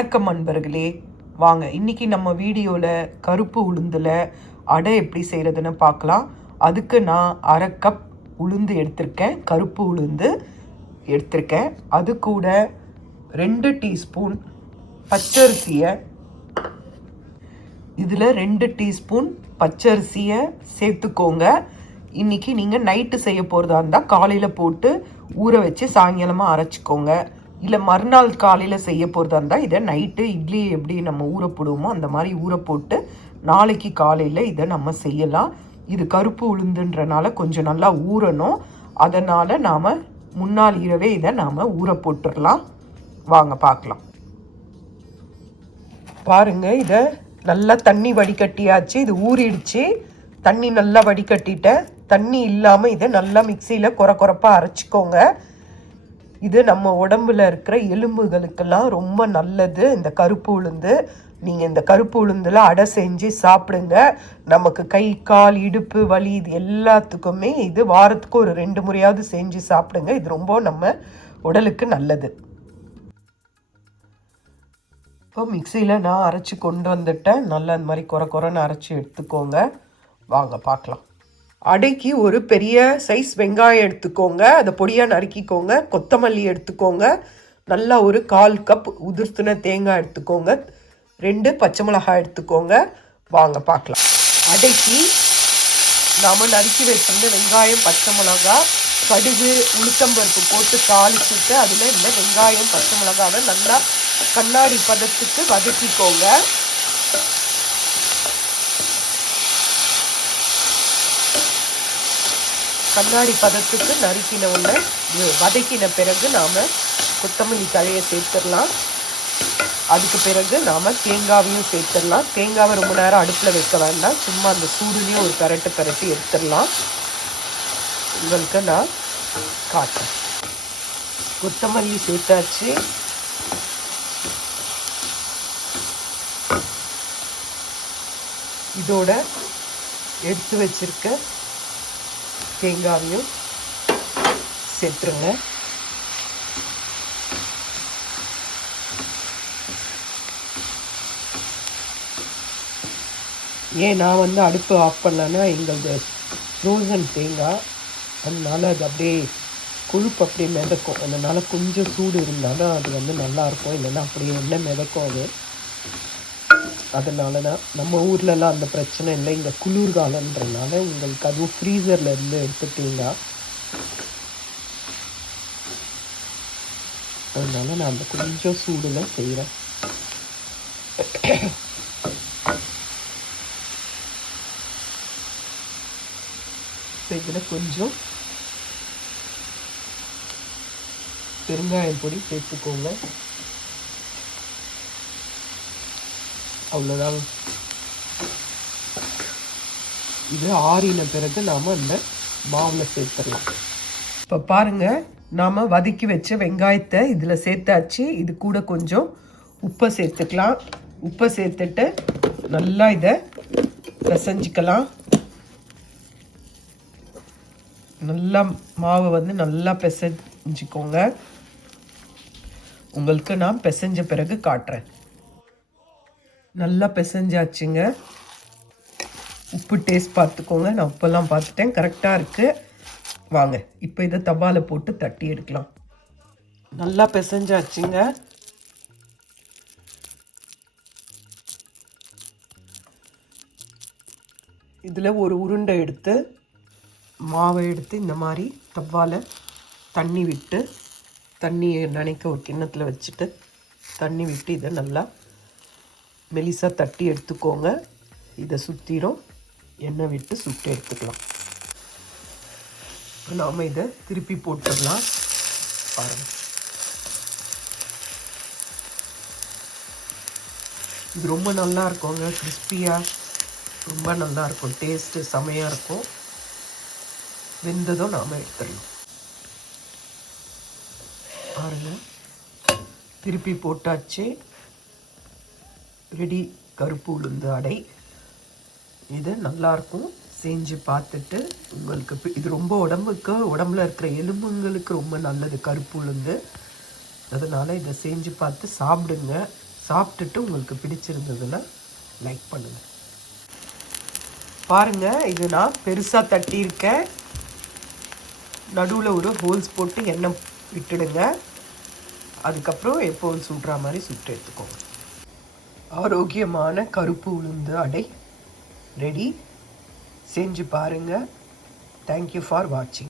வணக்கம் அன்பர்களே. வாங்க இன்னைக்கு நம்ம வீடியோவில் கருப்பு உளுந்தில் அடை எப்படி செய்கிறதுன்னு பார்க்கலாம். அதுக்கு நான் அரை கப் உளுந்து எடுத்திருக்கேன். கருப்பு உளுந்து எடுத்திருக்கேன். அது கூட ரெண்டு டீஸ்பூன் பச்சரிசியை இதில் ரெண்டு டீஸ்பூன் பச்சரிசியை சேர்த்துக்கோங்க. இன்றைக்கி நீங்கள் நைட்டு செய்ய போகிறதா இருந்தால் காலையில் போட்டு ஊற வச்சு சாயங்காலமாக அரைச்சிக்கோங்க. இல்லை மறுநாள் காலையில் செய்ய போகிறதா இருந்தால் இதை நைட்டு இட்லி எப்படி நம்ம ஊற போடுவோமோ அந்த மாதிரி ஊற போட்டு நாளைக்கு காலையில் இதை நம்ம செய்யலாம். இது கருப்பு உளுந்துன்றனால கொஞ்சம் நல்லா ஊறணும். அதனால் நாம் முன்னாள் இரவே இதை நாம் ஊற போட்டுடலாம். வாங்க பார்க்கலாம். பாருங்க இதை நல்லா தண்ணி வடிகட்டியாச்சு. இது ஊறிடுச்சு. தண்ணி நல்லா வடிகட்டிட்டேன். தண்ணி இல்லாமல் இதை நல்லா மிக்சியில் குறை குறைப்பாக அரைச்சிக்கோங்க. இது நம்ம உடம்புல இருக்கிற எலும்புகளுக்கெல்லாம் ரொம்ப நல்லது. இந்த கருப்பு உளுந்து நீங்கள் இந்த கருப்பு உளுந்தில் அடை செஞ்சு சாப்பிடுங்க. நமக்கு கை கால் இடுப்பு வலி இது எல்லாத்துக்குமே இது வாரத்துக்கு ஒரு ரெண்டு முறையாவது செஞ்சு சாப்பிடுங்க. இது ரொம்ப நம்ம உடலுக்கு நல்லது. இப்போ மிக்சியில் நான் அரைச்சி கொண்டு வந்துட்டேன். நல்லா இந்த மாதிரி குறை குறைன்னு அரைச்சி எடுத்துக்கோங்க. வாங்க பார்க்கலாம். அடைக்கி ஒரு பெரிய சைஸ் வெங்காயம் எடுத்துக்கோங்க. அதை பொடியாக நறுக்கிக்கோங்க. கொத்தமல்லி எடுத்துக்கோங்க. நல்லா ஒரு கால் கப் உதிர்த்துன தேங்காய் எடுத்துக்கோங்க. ரெண்டு பச்சை மிளகாய் எடுத்துக்கோங்க. வாங்க பார்க்கலாம். அடைக்கி நாம் நறுக்கி வச்சிருந்த வெங்காயம் பச்சை மிளகாய் கடுகு உளுத்தம்பருப்பு போட்டு தாளிச்சுட்டு அதில் இந்த வெங்காயம் பச்சை மிளகாவை நல்லா கண்ணாடி பதத்துக்கு வதக்கிக்கோங்க. கண்ணாடி பதத்துக்கு நறுக்கின உடனே வதக்கின பிறகு நாம் கொத்தமல்லி தழையை சேர்த்துடலாம். அதுக்கு பிறகு நாம் தேங்காவையும் சேர்த்துடலாம். தேங்காவை ரொம்ப நேரம் அடுப்பில் வைக்க வேண்டாம். சும்மா அந்த சூடுலேயும் ஒரு பரட்டு பரட்டி எடுத்துடலாம். உங்களுக்கு நான் காட்டுறேன். கொத்தமல்லி சேர்த்தாச்சு. இதோட எடுத்து வச்சிருக்க தேங்காவையும் சேர்த்துருங்க. ஏன் நான் வந்து அடுப்பு ஆஃப் பண்ணேன்னா எங்களது ஃப்ரோசன் தேங்காய் அதனால் அது அப்படியே கொழுப்பு அப்படியே மிதக்கும். அதனால் கொஞ்சம் சூடு இருந்தால் தான் அது வந்து நல்லாயிருக்கும் இல்லைன்னா அப்படியே எண்ணெய் மிதக்கும் அது? அதனால தான் நம்ம ஊர்லலாம் அந்த பிரச்சனை இல்லை. இங்கே குளிர்காலன்றனால உங்களுக்கு அதுவும் ஃப்ரீசரில் இருந்து எடுத்துட்டீங்க அதனால நான் அந்த கொஞ்சம் சூடில் செய்கிறேன் இதில் கொஞ்சம் பெருங்காயம் பொடி சேர்த்துக்கோங்க. அவ்வளோதான் இது ஆறின பிறகு நாம் அந்த மாவில் சேர்த்துடலாம். இப்போ பாருங்கள் நாம் வதக்கி வச்ச வெங்காயத்தை இதில் சேர்த்தாச்சு. இது கூட கொஞ்சம் உப்பை சேர்த்துக்கலாம். உப்பை சேர்த்துட்டு நல்லா இதை பிசைஞ்சிக்கலாம். நல்லா மாவை வந்து நல்லா பிசைஞ்சிக்கோங்க. உங்களுக்கு நான் பிசைஞ்ச பிறகு காட்டுறேன். நல்லா பிசைஞ்சாச்சுங்க. உப்பு டேஸ்ட் பார்த்துக்கோங்க. நான் உப்பெல்லாம் பார்த்துட்டேன். கரெக்டாக இருக்குது வாங்க இப்போ இதை தபால போட்டு தட்டி எடுக்கலாம். நல்லா பிசைஞ்சாச்சுங்க. இதில் ஒரு உருண்டை எடுத்து மாவை எடுத்து இந்த மாதிரி தவால தண்ணி விட்டு தண்ணியை நினைக்க ஒரு கிண்ணத்தில் வச்சுட்டு தண்ணி விட்டு இதை நல்லா மெலிசாக தட்டி எடுத்துக்கோங்க. இதை சுற்றிடும் எண்ணெய் விட்டு சுட்டு எடுத்துக்கலாம். நாம் இதை திருப்பி போட்டுடலாம். பாருங்கள் இது ரொம்ப நல்லா இருக்குங்க. கிறிஸ்பியாக ரொம்ப நல்லா இருக்கும். டேஸ்ட்டு செமையாக இருக்கும். வெந்ததும் நாம் எடுத்துடலாம். பாருங்கள் திருப்பி போட்டாச்சு. ரெடி கருப்பு உளுந்து அடை. இது நல்லாயிருக்கும் செஞ்சு பார்த்துட்டு உங்களுக்கு பி- இது ரொம்ப உடம்புக்கு உடம்புல இருக்கிற எலும்புங்களுக்கு ரொம்ப நல்லது கருப்பு உளுந்து. அதனால் இதை செஞ்சு பார்த்து சாப்பிடுங்க. சாப்பிட்டுட்டு உங்களுக்கு பிடிச்சிருந்ததுன்னா லைக் பண்ணுங்கள் பாருங்கள் இது நான் பெருசாக தட்டியிருக்கேன். நடுவில் ஒரு ஹோல்ஸ் போட்டு எண்ணெய் விட்டுடுங்க. அதுக்கப்புறம் எப்போது சுடுற மாதிரி சுட்டு எடுத்துக்கோங்க. ஆரோக்கியமான கருப்பு உளுந்து அடை ரெடி செஞ்சு பாருங்கள் தேங்க்யூ ஃபார் வாட்சிங்